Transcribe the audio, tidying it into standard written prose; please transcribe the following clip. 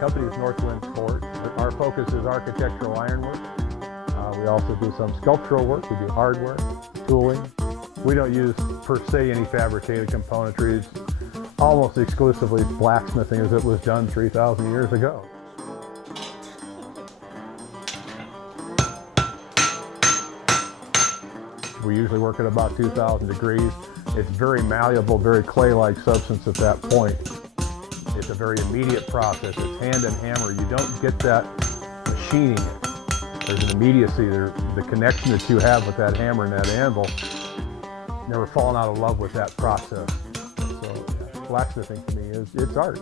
company is Northwinds Forge. Our focus is architectural ironwork. We also do some sculptural work. We do hardware, tooling. We don't use, per se, any fabricated componentry. It's almost exclusively blacksmithing as it was done 3,000 years ago. We usually work at about 2,000 degrees. It's very malleable, very clay-like substance at that point. It's a very immediate process. It's hand and hammer. You don't get that machining it. There's an immediacy there. The connection that you have with that hammer and that anvil, never fallen out of love with that process. So blacksmithing to me it's art.